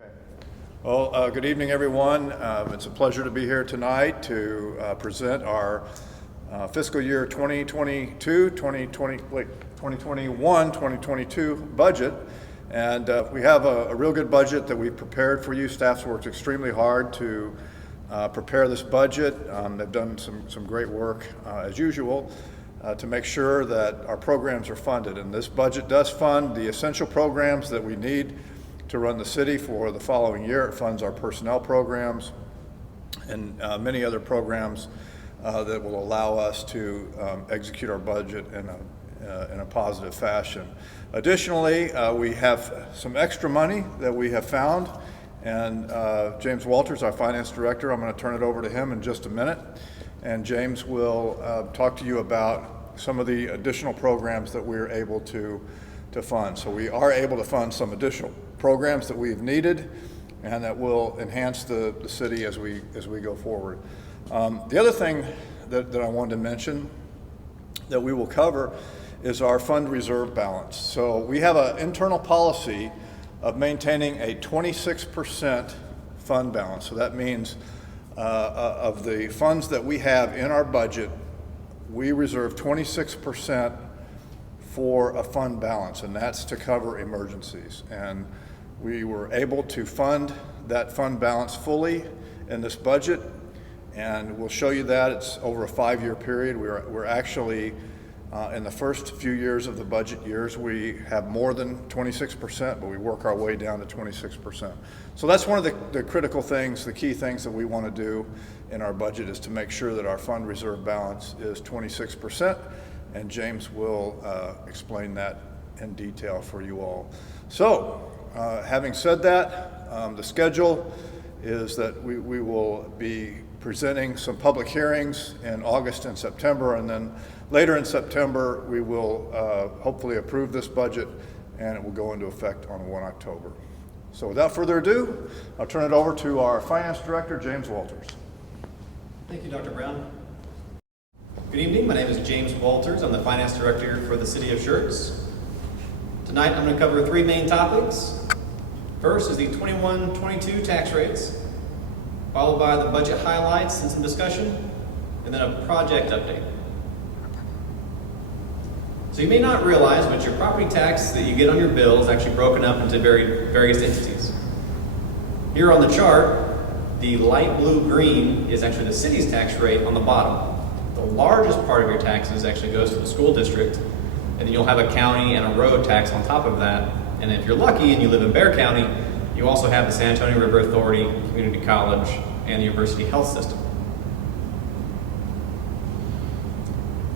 Okay. Well, good evening, everyone. It's a pleasure to be here tonight to present our fiscal year 2021-2022 budget. And we have a real good budget that we've prepared for you. Staff's worked extremely hard to prepare this budget. They've done some great work, as usual, to make sure that our programs are funded. And this budget does fund the essential programs that we need to run the city for the following year. It funds our personnel programs and many other programs that will allow us to execute our budget in a positive fashion. Additionally, we have some extra money that we have found, and James Walters, our finance director, I'm going to turn it over to him in just a minute, and James will talk to you about some of the additional programs that we're able to fund. So we are able to fund some additional programs that we've needed and that will enhance the city as we go forward. The other thing that I wanted to mention that we will cover is our fund reserve balance. So we have an internal policy of maintaining a 26% fund balance. So that means of the funds that we have in our budget, we reserve 26% for a fund balance, and that's to cover emergencies. And we were able to fund that fund balance fully in this budget, and we'll show you that. It's over a 5-year period. We're actually in the first few years of the budget years, we have more than 26%, but we work our way down to 26%. So that's one of the critical things, the key things that we want to do in our budget, is to make sure that our fund reserve balance is 26%, and James will explain that in detail for you all. So, having said that, the schedule is that we will be presenting some public hearings in August and September, and then later in September we will hopefully approve this budget, and it will go into effect on 1 October. So without further ado, I'll turn it over to our Finance Director, James Walters. Thank you, Dr. Brown. Good evening, my name is James Walters. I'm the Finance Director for the City of Schertz. Tonight I'm going to cover 3 main topics. First is the 21-22 tax rates, followed by the budget highlights and some discussion, and then a project update. So you may not realize, but your property tax that you get on your bill is actually broken up into various entities. Here on the chart, the light blue-green is actually the city's tax rate on the bottom. The largest part of your taxes actually goes to the school district, and then you'll have a county and a road tax on top of that. And if you're lucky and you live in Bexar County, you also have the San Antonio River Authority, Community College, and the University Health System.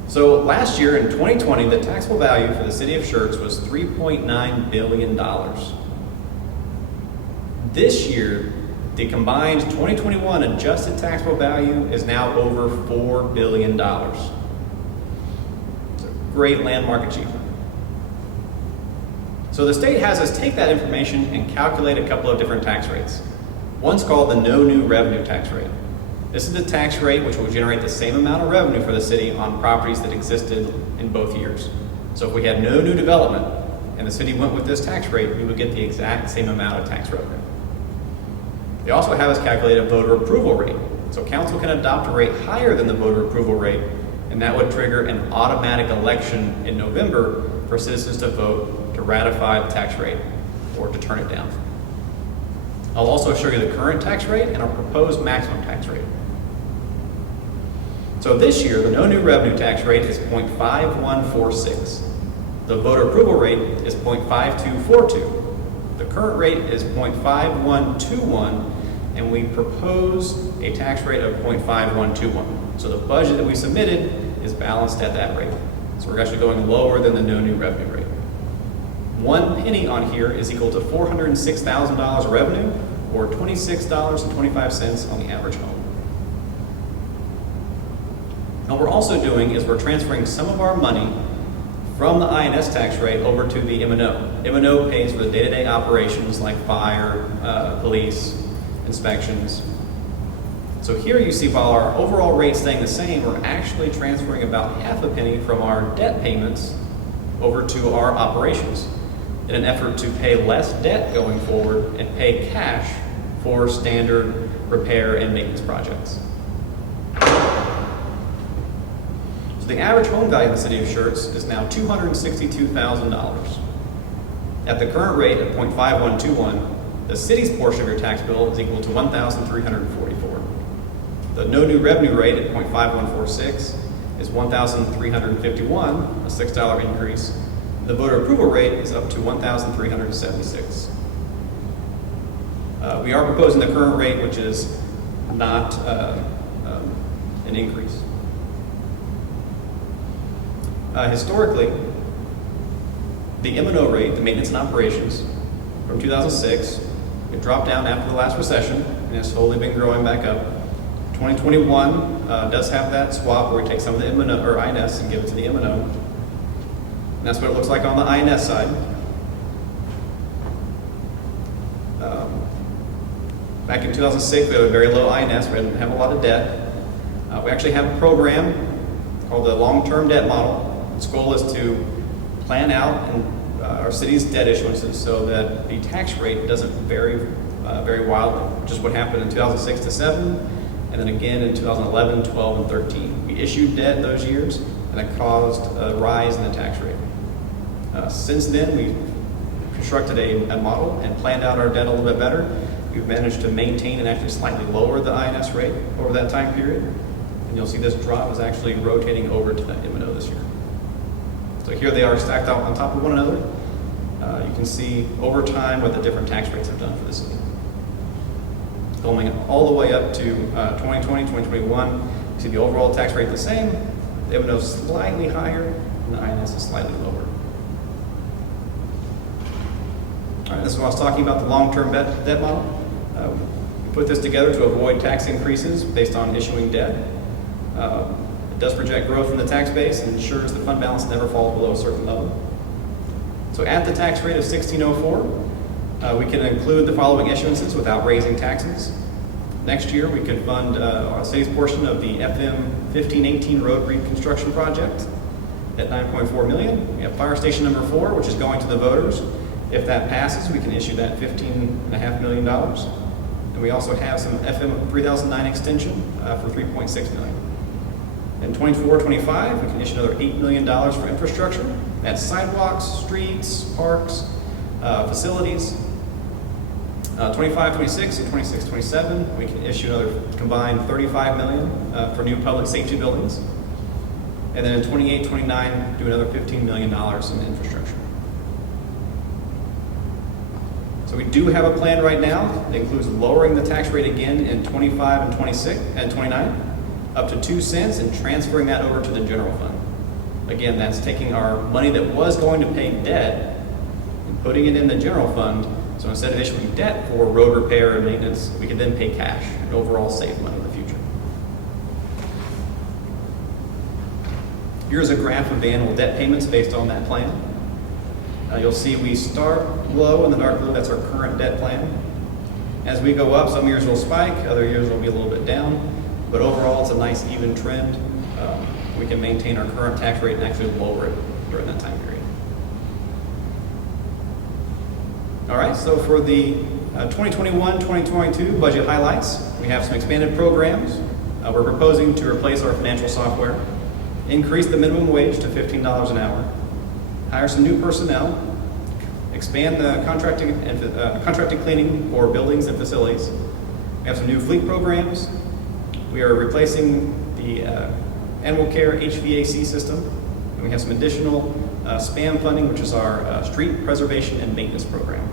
So last year in 2020, the taxable value for the city of Schertz was $3.9 billion. This year, the combined 2021 adjusted taxable value is now over $4 billion. It's a great landmark achievement. So the state has us take that information and calculate a couple of different tax rates. One's called the no new revenue tax rate. This is the tax rate which will generate the same amount of revenue for the city on properties that existed in both years. So if we had no new development and the city went with this tax rate, we would get the exact same amount of tax revenue. They also have us calculate a voter approval rate. So council can adopt a rate higher than the voter approval rate, and that would trigger an automatic election in November for citizens to vote to ratify the tax rate or to turn it down. I'll also show you the current tax rate and our proposed maximum tax rate. So this year, the no new revenue tax rate is 0.5146. The voter approval rate is 0.5242. The current rate is 0.5121, and we propose a tax rate of 0.5121. So the budget that we submitted is balanced at that rate. So we're actually going lower than the no new revenue rate. 1 penny on here is equal to $406,000 of revenue, or $26.25 on the average home. Now what we're also doing is we're transferring some of our money from the I&S tax rate over to the M&O. M&O pays for the day-to-day operations like fire, police, inspections. So here you see while our overall rate's staying the same, we're actually transferring about half a penny from our debt payments over to our operations. in an effort to pay less debt going forward and pay cash for standard repair and maintenance projects. So the average home value in the city of Schertz is now $262,000. At the current rate of 0.5121, the city's portion of your tax bill is equal to $1,344. The no new revenue rate at 0.5146 is $1,351, a $6 increase. The voter approval rate is up to $1,376. We are proposing the current rate, which is not an increase. Historically, the M&O rate, the maintenance and operations, from 2006, it dropped down after the last recession and has slowly been growing back up. 2021 does have that swap where we take some of the M&O or I&S and give it to the M&O. And that's what it looks like on the I&S side. Back in 2006, we had a very low I&S. We didn't have a lot of debt. We actually have a program called the long-term debt model. Its goal is to plan out our city's debt issuances so that the tax rate doesn't vary very wildly, which is what happened in 2006 to 7, and then again in 2011, 12, and 13. We issued debt those years, and it caused a rise in the tax rate. Since then, we constructed a model and planned out our debt a little bit better. We've managed to maintain and actually slightly lower the I&S rate over that time period. And you'll see this drop is actually rotating over to the M&O this year. So here they are stacked out on top of one another. You can see over time what the different tax rates have done for the city. Going all the way up to 2020, 2021, you see the overall tax rate the same, the M&O is slightly higher, and the I&S is slightly lower. All right, this is what I was talking about, the long-term debt model. We put this together to avoid tax increases based on issuing debt. It does project growth in the tax base and ensures the fund balance never falls below a certain level. So at the tax rate of 1604, we can include the following issuances without raising taxes. Next year, we can fund our city's portion of the FM 1518 road reconstruction project at $9.4 million. We have fire station number 4, which is going to the voters. If that passes, we can issue that $15.5 million. And we also have some FM 3009 extension for $3.6 million. In 24-25, we can issue another $8 million for infrastructure. That's sidewalks, streets, parks, facilities. 25-26 and 26-27, we can issue another combined $35 million for new public safety buildings. And then in 28-29, do another $15 million in infrastructure. So we do have a plan right now that includes lowering the tax rate again in 25 and 26 and 29 up to 2 cents and transferring that over to the general fund. Again, that's taking our money that was going to pay debt and putting it in the general fund. So instead of issuing debt for road repair and maintenance, we can then pay cash and overall save money in the future. Here's a graph of the annual debt payments based on that plan. You'll see we start low in the dark blue, that's our current debt plan. As we go up, some years will spike, other years will be a little bit down, but overall it's a nice even trend. We can maintain our current tax rate and actually lower it during that time period. All right, so for the 2021-2022 budget highlights, we have some expanded programs. We're proposing to replace our financial software, increase the minimum wage to $15 an hour, hire some new personnel, expand the contracted cleaning for buildings and facilities. We have some new fleet programs. We are replacing the animal care HVAC system. And we have some additional SPAM funding, which is our street preservation and maintenance program.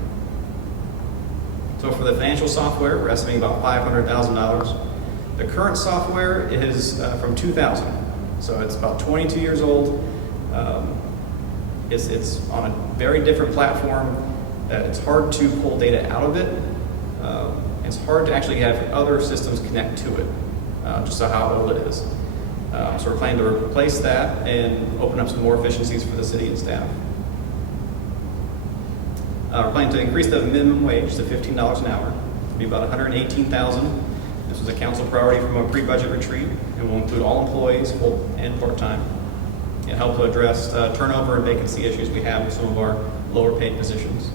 So for the financial software, we're estimating about $500,000. The current software is from 2000, so it's about 22 years old. It's on a very different platform. It's hard to pull data out of it. It's hard to actually have other systems connect to it, just how old it is. So we're planning to replace that and open up some more efficiencies for the city and staff. We're planning to increase the minimum wage to $15 an hour. It'll be about $118,000. This was a council priority from a pre-budget retreat, and will include all employees, full and part-time, and help to address turnover and vacancy issues we have with some of our lower paid positions.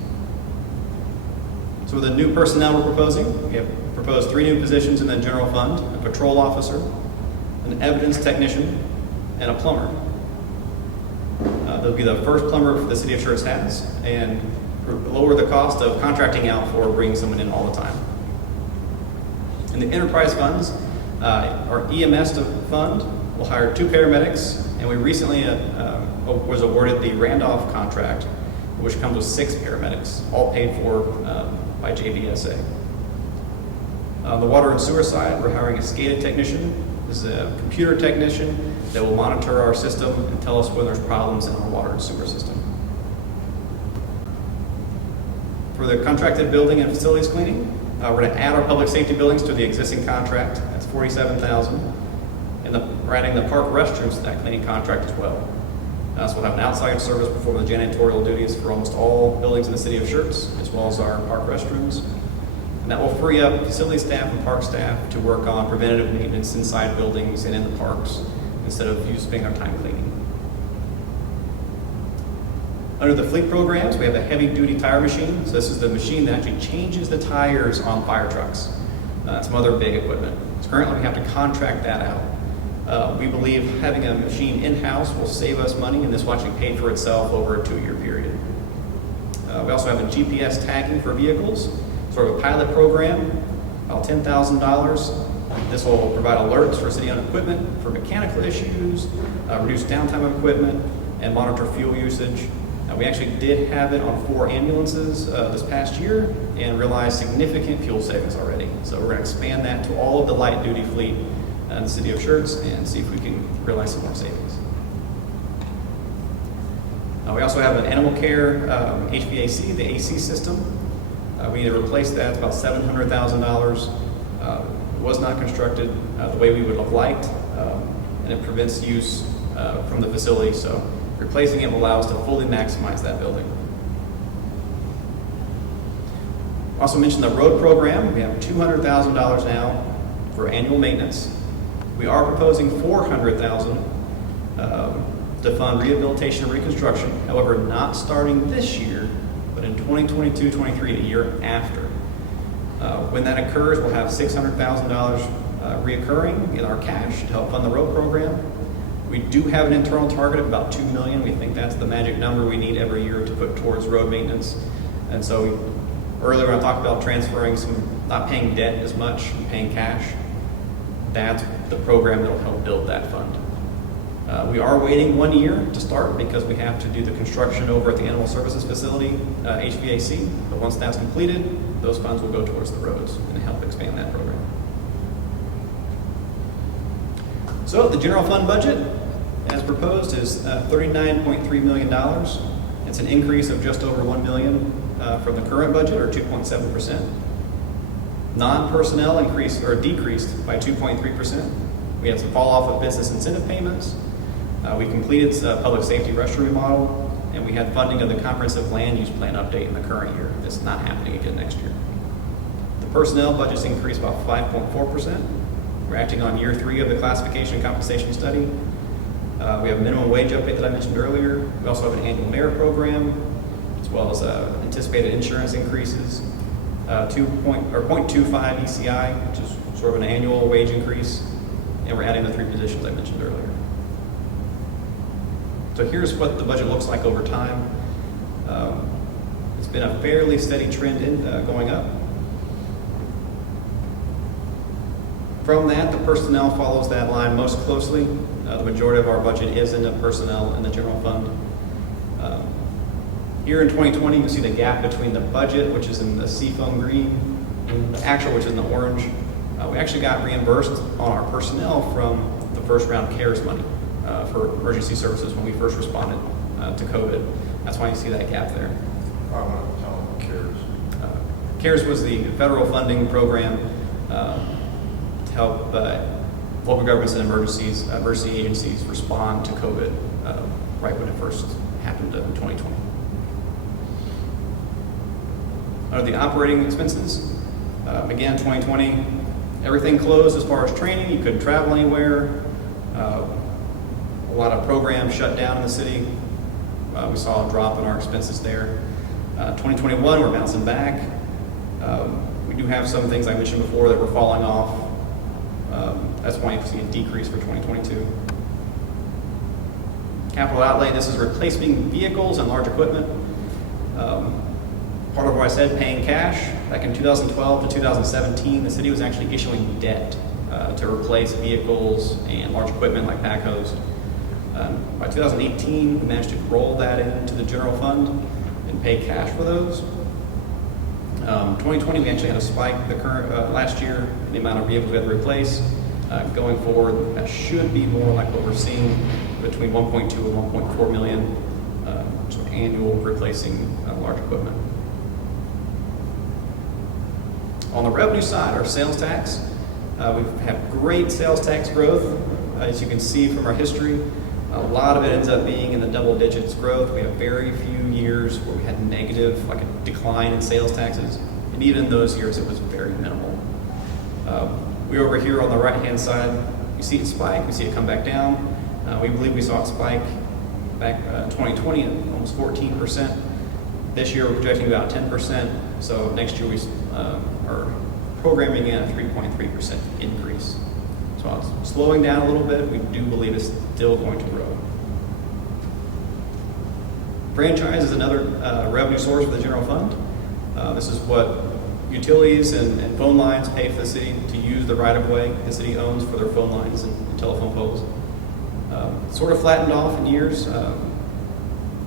So with the new personnel we're proposing, we have proposed 3 new positions in the general fund: a patrol officer, an evidence technician, and a plumber. They'll be the first plumber the city of Schertz has, and lower the cost of contracting out for bringing someone in all the time. In the enterprise funds, our EMS fund will hire 2 paramedics, and we recently was awarded the Randolph contract, which comes with 6 paramedics, all paid for by JBSA. On the water and sewer side, we're hiring a SCADA technician. This is a computer technician that will monitor our system and tell us when there's problems in our water and sewer system. For the contracted building and facilities cleaning, we're going to add our public safety buildings to the existing contract. That's $47,000. And we're adding the park restrooms to that cleaning contract as well. So we'll have an outside service perform the janitorial duties for almost all buildings in the city of Schertz, as well as our park restrooms. And that will free up facility staff and park staff to work on preventative maintenance inside buildings and in the parks, instead of spending our time cleaning. Under the fleet programs, we have a heavy-duty tire machine. So this is the machine that actually changes the tires on fire trucks. Some other big equipment. So currently, we have to contract that out. We believe having a machine in-house will save us money, and this will actually pay for itself over a 2-year period. We also have a GPS tagging for vehicles, sort of a pilot program, about $10,000. This will provide alerts for city-owned equipment for mechanical issues, reduce downtime of equipment, and monitor fuel usage. We actually did have it on 4 ambulances this past year and realized significant fuel savings already. So we're going to expand that to all of the light-duty fleet in the city of Schertz and see if we can realize some more savings. We also have an animal care HVAC, the AC system. We need to replace that. It's about $700,000. It was not constructed the way we would have liked, and it prevents use from the facility. So replacing it will allow us to fully maximize that building. Also mentioned the road program. We have $200,000 now for annual maintenance. We are proposing $400,000 to fund rehabilitation and reconstruction. However, not starting this year, but in 2022-23, the year after. When that occurs, we'll have $600,000 reoccurring in our cash to help fund the road program. We do have an internal target of about $2 million. We think that's the magic number we need every year to put towards road maintenance. And so earlier when I talked about transferring not paying debt as much and paying cash, that's the program that will help build that fund. We are waiting 1 year to start because we have to do the construction over at the Animal Services Facility, HVAC. But once that's completed, those funds will go towards the roads and help expand that program. So the general fund budget, as proposed, is $39.3 million. It's an increase of just over $1 million from the current budget, or 2.7%. Non-personnel increased or decreased by 2.3%. We had some fall off of business incentive payments. We completed public safety restroom remodel, and we had funding of the comprehensive land use plan update in the current year. That's not happening again next year. The personnel budgets increased about 5.4%. We're acting on year 3 of the classification and compensation study. We have a minimum wage update that I mentioned earlier. We also have an annual merit program, as well as anticipated insurance increases, 0.25 ECI, which is sort of an annual wage increase, and we're adding the 3 positions I mentioned earlier. So here's what the budget looks like over time. It's been a fairly steady trend going up. From that, the personnel follows that line most closely. The majority of our budget is in the personnel in the general fund. Here in 2020, you can see the gap between the budget, which is in the seafoam green, and the actual, which is in the orange. We actually got reimbursed on our personnel from the first round CARES money for emergency services when we first responded to COVID. That's why you see that gap there. I want to tell them CARES. CARES was the federal funding program to help local governments and emergency agencies respond to COVID right when it first happened in 2020. Under the operating expenses, again, 2020, everything closed as far as training. You couldn't travel anywhere. A lot of programs shut down in the city. We saw a drop in our expenses there. 2021, we're bouncing back. We do have some things I mentioned before that were falling off. That's why you see a decrease for 2022. Capital outlay, this is replacing vehicles and large equipment. Part of what I said, paying cash. Back in 2012 to 2017, the city was actually issuing debt to replace vehicles and large equipment like backhoes. By 2018, we managed to roll that into the general fund and pay cash for those. 2020, we actually had a spike last year in the amount of vehicles we had to replace. Going forward, that should be more like what we're seeing between 1.2 and 1.4 million sort of annual replacing large equipment. On the revenue side, our sales tax, we've had great sales tax growth. As you can see from our history, a lot of it ends up being in the double digits growth. We have very few years where we had negative, like a decline in sales taxes. And even in those years, it was very minimal. We over here on the right-hand side, you see it spike, we see it come back down. We believe we saw it spike back 2020 at almost 14%. This year, we're projecting about 10%. So next year, we are programming in a 3.3% increase. So it's slowing down a little bit. We do believe it's still going to grow. Franchise is another revenue source for the general fund. This is what utilities and phone lines pay for the city to use the right-of-way the city owns for their phone lines and telephone poles. Sort of flattened off in years.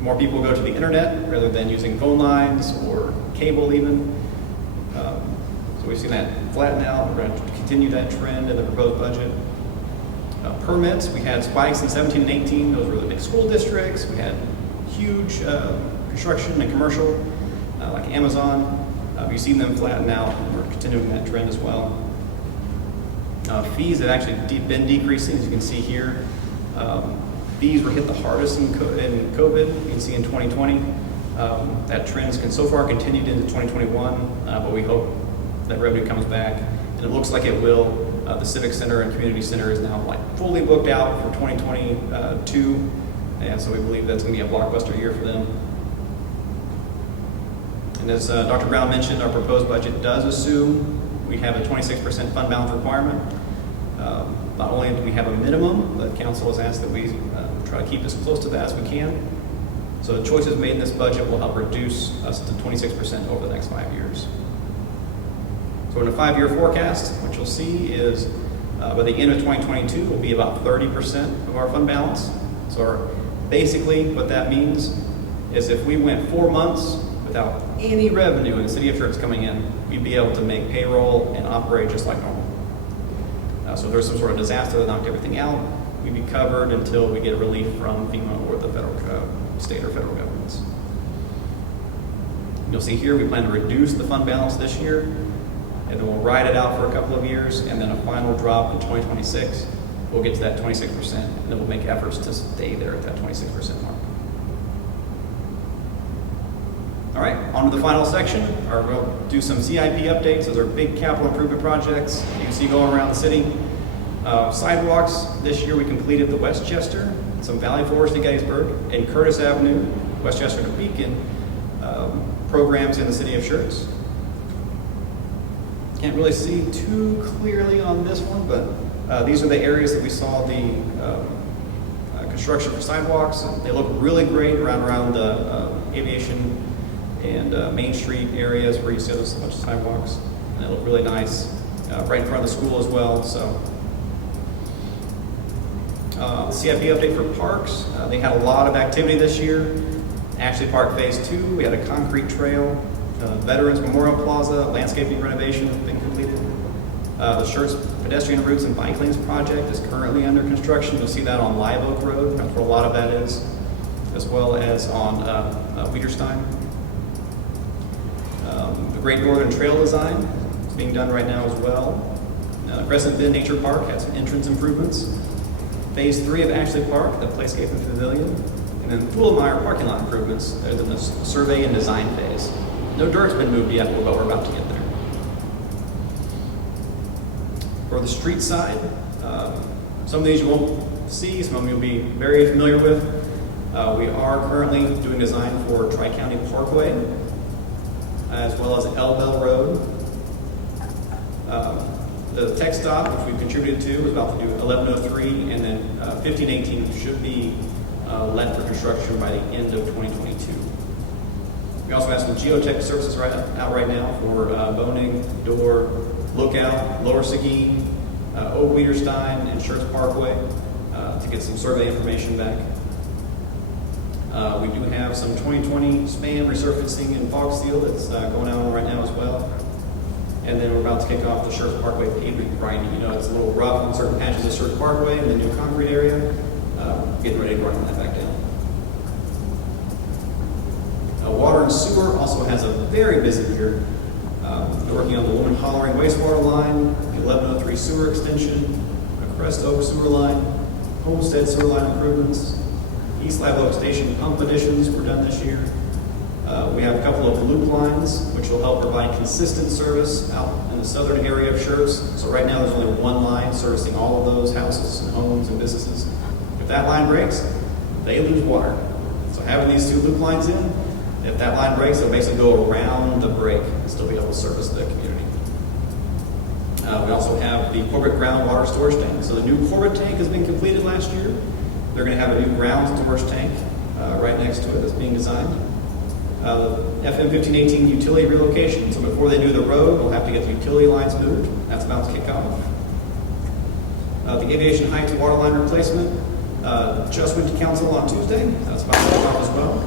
More people go to the internet rather than using phone lines or cable even. So we've seen that flatten out. We're going to continue that trend in the proposed budget. Permits, we had spikes in 17 and 18. Those were the big school districts. We had huge construction and commercial, like Amazon. We've seen them flatten out, and we're continuing that trend as well. Fees have actually been decreasing, as you can see here. Fees were hit the hardest in COVID. You can see in 2020. That trend has so far continued into 2021, but we hope that revenue comes back, and it looks like it will. The Civic Center and Community Center is now fully booked out for 2022, and so we believe that's going to be a blockbuster year for them. And as Dr. Brown mentioned, our proposed budget does assume we have a 26% fund balance requirement. Not only do we have a minimum, the council has asked that we try to keep as close to that as we can. So the choices made in this budget will help reduce us to 26% over the next 5 years. So in a 5-year forecast, what you'll see is by the end of 2022, will be about 30% of our fund balance. So basically what that means is if we went 4 months without any revenue in the city of Schertz coming in, we'd be able to make payroll and operate just like normal. So if there's some sort of disaster that knocked everything out, we'd be covered until we get relief from FEMA or the federal, state or federal governments. You'll see here we plan to reduce the fund balance this year, and then we'll ride it out for a couple of years, and then a final drop in 2026. We'll get to that 26%, and then we'll make efforts to stay there at that 26% mark. All right, on to the final section. We'll do some CIP updates. Those are big capital improvement projects you can see going around the city. Sidewalks, this year we completed the Westchester, some Valley Forest to Gettysburg, and Curtis Avenue, Westchester to Beacon, programs in the city of Schertz. Can't really see too clearly on this one, but these are the areas that we saw the construction for sidewalks. They look really great around the aviation and Main Street areas where you see those much sidewalks. And they look really nice right in front of the school as well. So the CIP update for parks. They had a lot of activity this year. Ashley Park Phase 2, we had a concrete trail. Veterans Memorial Plaza, landscaping renovation has been completed. The Schertz pedestrian routes and bike lanes project is currently under construction. You'll see that on Live Oak Road. That's where a lot of that is, as well as on Wiederstein. The Great Northern Trail design is being done right now as well. Crescent Bend Nature Park had some entrance improvements. Phase 3 of Ashley Park, the Playscape and Pavilion. And then Fullmeyer parking lot improvements. They're in the survey and design phase. No dirt's been moved yet, but we're about to get there. For the street side, some of these you won't see, some of them you'll be very familiar with. We are currently doing design for Tri-County Parkway. as well as Elbell Road. The tech stop, which we've contributed to, is about to do 1103, and then 1518 should be let for construction by the end of 2022. We also have some geotech services out right now for Boning, Door, Lookout, Lower Seguin, Oak Wiederstein, and Schertz Parkway to get some survey information back. We do have some 2020 span resurfacing in fog seal that's going on right now as well. And then we're about to kick off the Schertz Parkway pavement grinding. You know, it's a little rough on certain patches of Schertz Parkway in the new concrete area. Getting ready to grind that back down. Water and sewer also has a very busy year. They're working on the Woman Hollering wastewater line, the 1103 sewer extension, the Crest Oak sewer line, Homestead sewer line improvements, East Live Oak Station pump additions were done this year. We have a couple of loop lines, which will help provide consistent service out in the southern area of Schertz. So right now, there's only one line servicing all of those houses and homes and businesses. If that line breaks, they lose water. So having these two loop lines in, if that line breaks, they'll basically go around the break and still be able to service the community. We also have the Corbett groundwater storage tank. So the new Corbett tank has been completed last year. They're going to have a new ground storage tank right next to it that's being designed. The FM 1518 utility relocation. So before they do the road, we'll have to get the utility lines moved. That's about to kick off. The Aviation Heights water line replacement just went to council on Tuesday. That's about to kick off as well.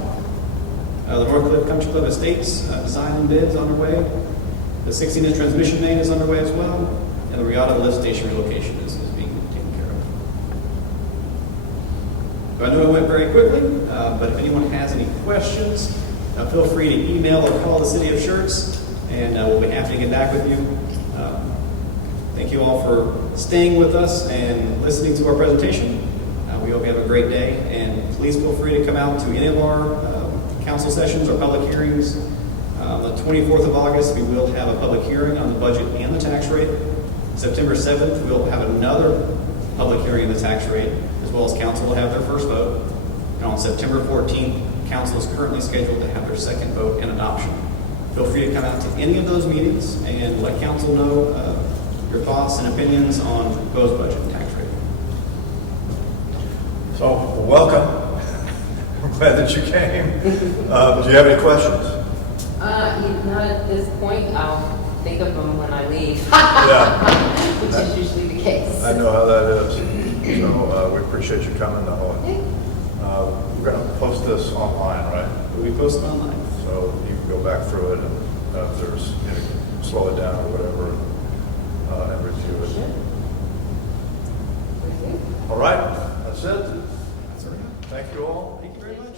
The North Cliff Country Club Estates design and bids underway. The 16-inch transmission main is underway as well. And the Riata lift station relocation is being taken care of. I know it went very quickly, but if anyone has any questions, feel free to email or call the City of Schertz, and we'll be happy to get back with you. Thank you all for staying with us and listening to our presentation. We hope you have a great day, and please feel free to come out to any of our council sessions or public hearings. The 24th of August, we will have a public hearing on the budget and the tax rate. September 7th, we'll have another public hearing on the tax rate, as well as council will have their first vote. And on September 14th, council is currently scheduled to have their second vote and adoption. Feel free to come out to any of those meetings and let council know your thoughts and opinions on proposed budget and tax rate. So, welcome. I'm glad that you came. Do you have any questions? Not at this point. I'll think of them when I leave. Yeah. Which is usually the case. I know how that is. So we appreciate you coming. We're going to post this online, right? We post it online. So you can go back through it and if there's, slow it down or whatever and review it. Sure. All right. That's it. That's all right. Thank you all. Thank you very much.